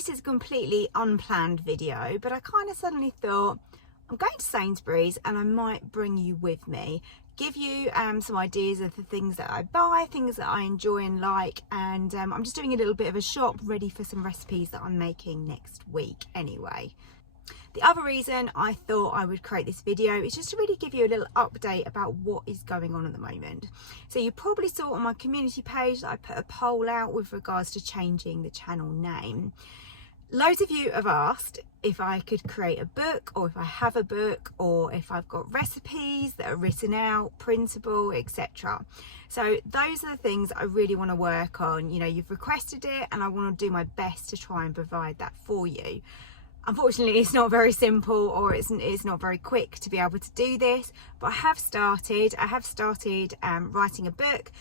this is a completely unplanned video, but I kind of suddenly thought I'm going to Sainsbury's and I might bring you with me, give you some ideas of the things that I buy, things that I enjoy and like, and I'm just doing a little bit of a shop ready for some recipes that I'm making next week anyway. The other reason I thought I would create this video is just to really give you a little update about what is going on at the moment. So you probably saw on my community page that I put a poll out with regards to changing the channel name. Loads of you have asked if I could create a book, or if I have a book, or if I've got recipes that are written out, printable, etc. So those are the things I really want to work on. You know, you've requested it and I want to do my best to try and provide that for you. Unfortunately, it's not very simple, or it's not very quick to be able to do this, but I have started writing a book,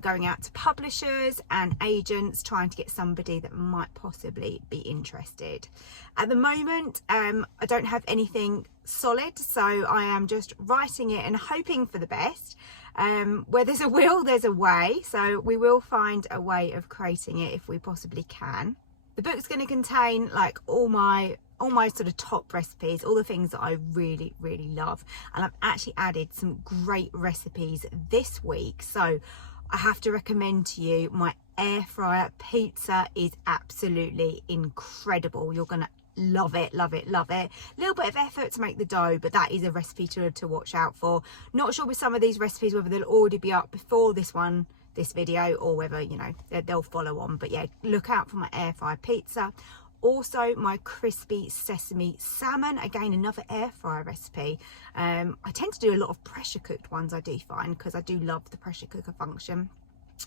going out to publishers and agents, trying to get somebody that might possibly be interested. At the moment, I don't have anything solid, so I am just writing it and hoping for the best. Where there's a will, there's a way, so we will find a way of creating it if we possibly can. The book's going to contain like all my sort of top recipes, all the things that I really love, and I've actually added some great recipes this week. So I have to recommend to you, my air fryer pizza is absolutely incredible. You're gonna love it. A little bit of effort to make the dough, but that is a recipe to watch out for. Not sure with some of these recipes whether they'll already be up before this video, or whether, you know, they'll follow on. But yeah, look out for my air fryer pizza. Also my crispy sesame salmon, again another air fryer recipe. I tend to do a lot of pressure cooked ones, I do find, because I do love the pressure cooker function.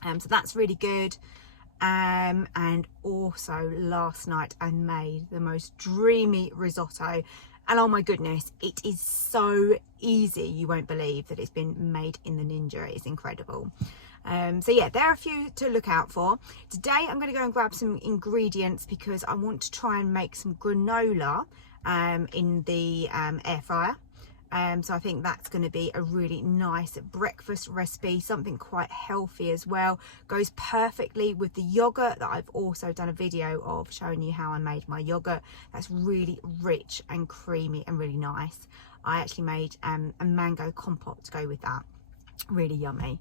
So that's really good. And also last night I made the most dreamy risotto, and oh my goodness, it is so easy, you won't believe that it's been made in the Ninja. It's incredible. So yeah, there are a few to look out for. Today I'm going to go and grab some ingredients because I want to try and make some granola in the air fryer. So I think that's going to be a really nice breakfast recipe, something quite healthy as well. Goes perfectly with the yogurt that I've also done a video of showing you how I made my yogurt. That's really rich and creamy and really nice. I actually made a mango compote to go with that. Really yummy.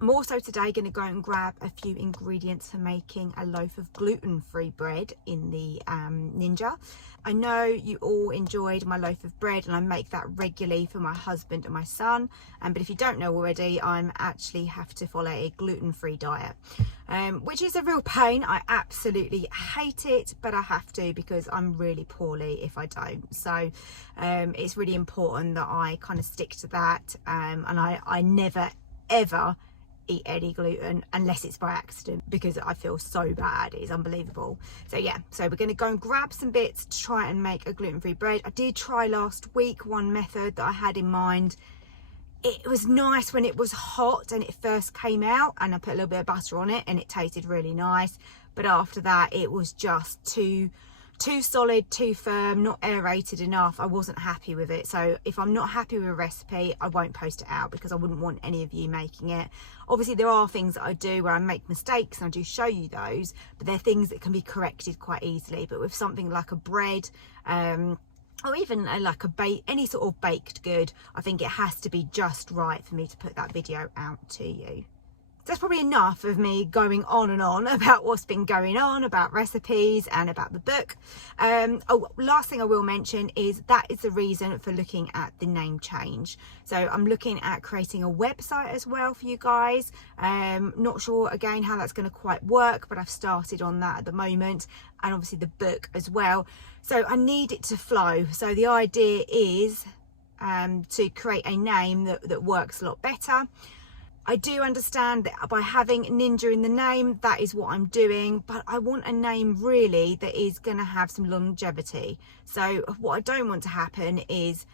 I'm also today going to go and grab a few ingredients for making a loaf of gluten-free bread in the Ninja. I know you all enjoyed my loaf of bread, and I make that regularly for my husband and my son. But if you don't know already, I actually have to follow a gluten-free diet, which is a real pain. I absolutely hate it, but I have to because I'm really poorly if I don't. So it's really important that I kind of stick to that, and I never ever eat any gluten unless it's by accident, because I feel so bad. It is unbelievable. So yeah, so we're going to go and grab some bits to try and make a gluten-free bread. I did try last week one method that I had in mind. It was nice when it was hot and it first came out, and I put a little bit of butter on it and it tasted really nice, but after that it was just too solid, too firm, not aerated enough. I wasn't happy with it. So if I'm not happy with a recipe, I won't post it out because I wouldn't want any of you making it. Obviously there are things that I do where I make mistakes, and I do show you those, but they're things that can be corrected quite easily. But with something like a bread, or even like any sort of baked good, I think it has to be just right for me to put that video out to you. That's probably enough of me going on and on about what's been going on, about recipes and about the book. Oh, last thing I will mention is that is the reason for looking at the name change. So I'm looking at creating a website as well for you guys. Not sure again how that's going to quite work, but I've started on that at the moment, and obviously the book as well. So I need it to flow. So the idea is to create a name that works a lot better. I do understand that by having Ninja in the name, that is what I'm doing, but I want a name really that is going to have some longevity. So what I don't want to happen is,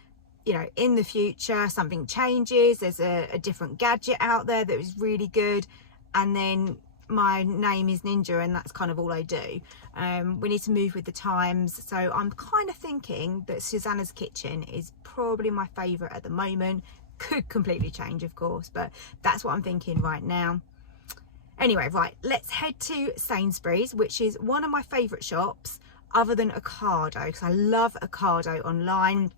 you know, in the future something changes, there's a different gadget out there that is really good, and then my name is Ninja and that's kind of all I do. We need to move with the times, so I'm kind of thinking that Susanna's Kitchen is probably my favourite at the moment. Could completely change, of course, but that's what I'm thinking right now. Anyway, right, let's head to Sainsbury's, which is one of my favourite shops. other than Ocado, because I love Ocado online.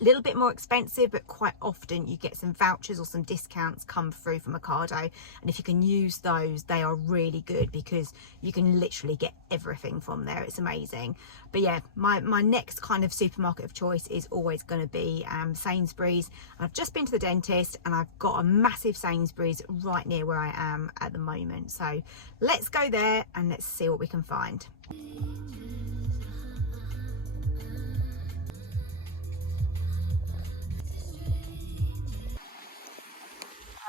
A little bit more expensive, but quite often you get some vouchers or some discounts come through from Ocado, and if you can use those, they are really good because you can literally get everything from there. It's amazing. But yeah, my next kind of supermarket of choice is always going to be Sainsbury's. I've just been to the dentist and I've got a massive Sainsbury's right near where I am at the moment, so let's go there and let's see what we can find.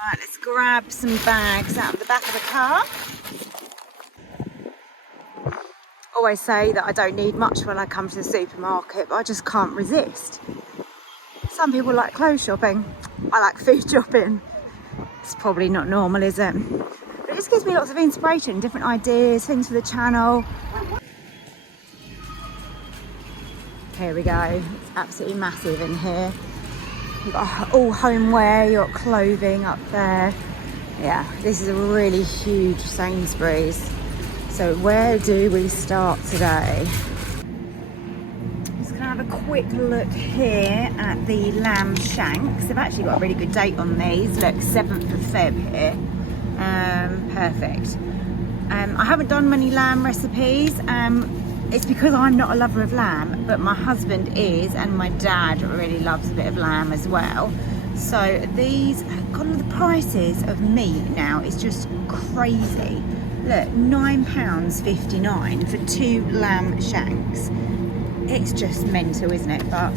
Right, let's grab some bags out of the back of the car. Always say that I don't need much when I come to the supermarket, but I just can't resist. Some people like clothes shopping. I like food shopping. It's probably not normal, is it? But it just gives me lots of inspiration, different ideas, things for the channel. Here we go. It's absolutely massive in here. You've got all homeware, you've got clothing up there. Yeah, this is a really huge Sainsbury's. So where do we start today? I'm just gonna have a quick look here at the lamb shanks. They've actually got a really good date on these. Look, 7th of Feb here. Perfect. I haven't done many lamb recipes. It's because I'm not a lover of lamb, but my husband is, and my dad really loves a bit of lamb as well. So these, God, the prices of meat now is just crazy. Look, £9.59 for 2 lamb shanks. It's just mental, isn't it? But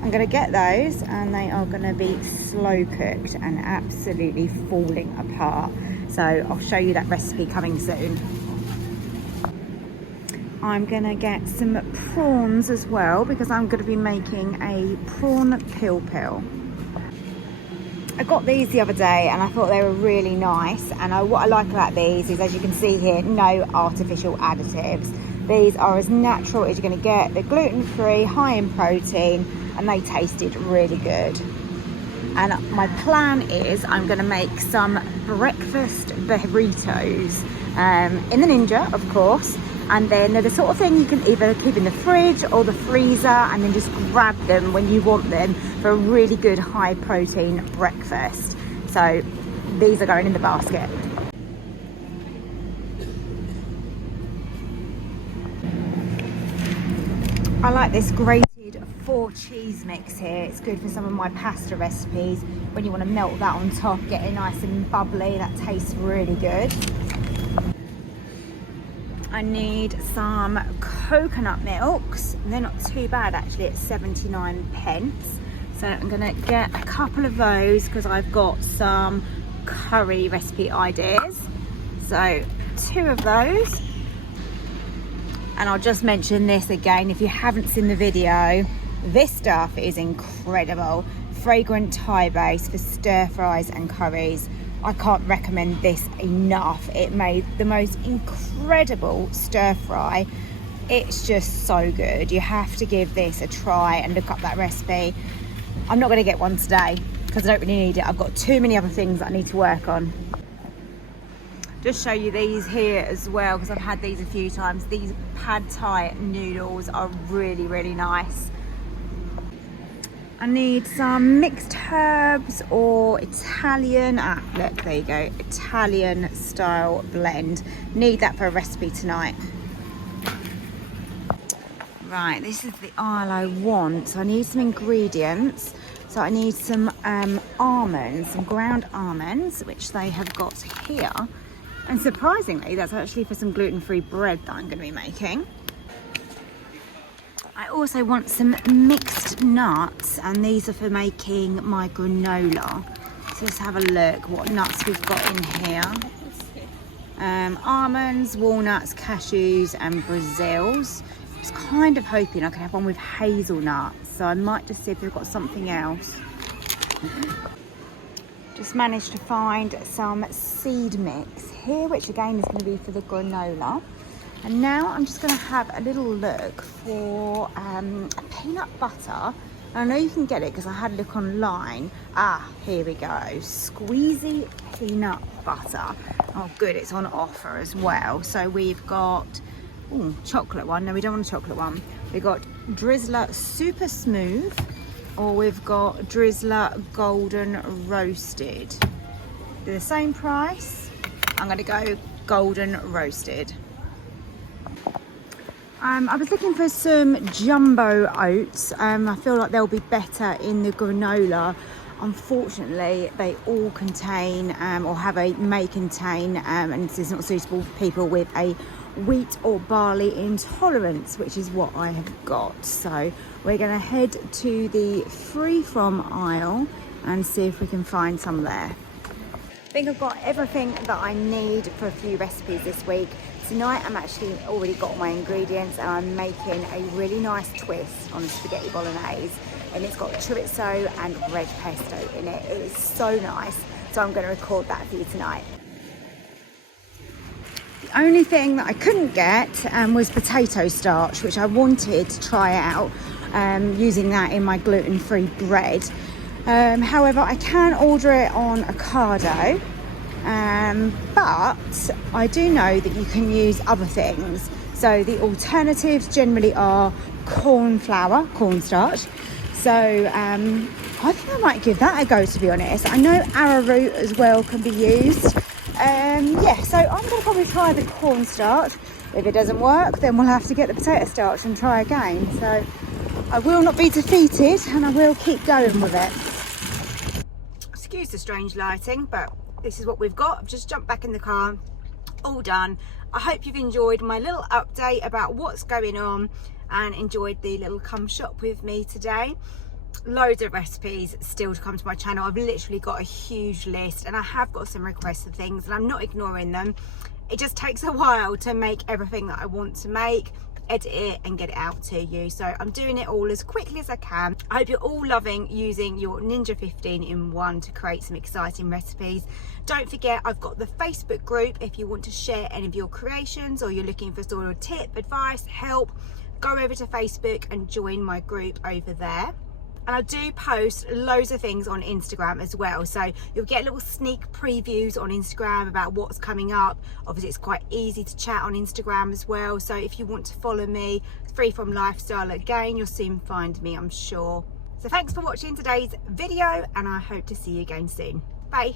I'm gonna get those, and they are gonna be slow cooked and absolutely falling apart. So I'll show you that recipe coming soon. I'm gonna get some prawns as well, because I'm gonna be making a prawn pil-pil. I got these the other day and I thought they were really nice, and what I like about these is, as you can see here, no artificial additives. These are as natural as you're gonna get. They're gluten-free, high in protein, and they tasted really good. And my plan is I'm gonna make some breakfast burritos in the Ninja, of course. And then they're the sort of thing you can either keep in the fridge or the freezer, and then just grab them when you want them for a really good high protein breakfast. So these are going in the basket. I like this grated 4 cheese mix here. It's good for some of my pasta recipes when you want to melt that on top, get it nice and bubbly. That tastes really good. I need some coconut milks. They're not too bad actually, it's 79p. So I'm gonna get a couple of those because I've got some curry recipe ideas. So 2 of those. And I'll just mention this again, if you haven't seen the video, this stuff is incredible. Fragrant Thai base for stir fries and curries. I can't recommend this enough. It made the most incredible stir fry. It's just so good. You have to give this a try and look up that recipe. I'm not going to get one today because I don't really need it. I've got too many other things that I need to work on. Just show you these here as well, because I've had these a few times. These pad thai noodles are really, really nice. I need some mixed herbs or Italian, look, there you go, Italian style blend. Need that for a recipe tonight. Right, this is the aisle I want. So I need some ingredients. So I need some almonds, some ground almonds, which they have got here. And surprisingly, that's actually for some gluten-free bread that I'm going to be making. I also want some mixed nuts, and these are for making my granola. So let's have a look what nuts we've got in here. Almonds, walnuts, cashews and Brazils. I was kind of hoping I could have one with hazelnuts, so I might just see if they've got something else. Just managed to find some seed mix here, which again is going to be for the granola. And now I'm just going to have a little look for peanut butter. And I know you can get it because I had a look online. Here we go. Squeezy peanut butter. Oh, good. It's on offer as well. So we've got Oh, chocolate one. No, we don't want a chocolate one. We've got Drizzler Super Smooth, or we've got Drizzler Golden Roasted. They're the same price. I'm going to go Golden Roasted. I was looking for some jumbo oats. I feel like they'll be better in the granola. Unfortunately, they all contain or may contain, and this is not suitable for people with a wheat or barley intolerance, which is what I have got. So we're going to head to the free from aisle and see if we can find some there. I think I've got everything that I need for a few recipes this week. Tonight I'm actually already got my ingredients, and I'm making a really nice twist on the spaghetti bolognese, and it's got chorizo and red pesto in it. It is so nice, so I'm going to record that for you tonight. The only thing that I couldn't get was potato starch, which I wanted to try out using that in my gluten-free bread. However, I can order it on Ocado. But I do know that you can use other things. So the alternatives generally are cornstarch. So I think I might give that a go, to be honest. I know arrowroot as well can be used. Yeah, so I'm going to probably try the cornstarch. If it doesn't work, then we'll have to get the potato starch and try again. So I will not be defeated, and I will keep going with it. Excuse the strange lighting, but this is what we've got. I've just jumped back in the car, all done. I hope you've enjoyed my little update about what's going on and enjoyed the little come shop with me today. Loads of recipes still to come to my channel. I've literally got a huge list, and I have got some requests of things, and I'm not ignoring them. It just takes a while to make everything that I want to make, edit it and get it out to you. So I'm doing it all as quickly as I can. I hope you're all loving using your Ninja 15-in-1 to create some exciting recipes. Don't forget, I've got the Facebook group if you want to share any of your creations, or you're looking for sort of tip, advice, help. Go over to Facebook and join my group over there. And I do post loads of things on Instagram as well, so you'll get little sneak previews on Instagram about what's coming up. Obviously it's quite easy to chat on Instagram as well, so if you want to follow me, Free From Lifestyle again, you'll soon find me, I'm sure. So thanks for watching today's video, and I hope to see you again soon. Bye.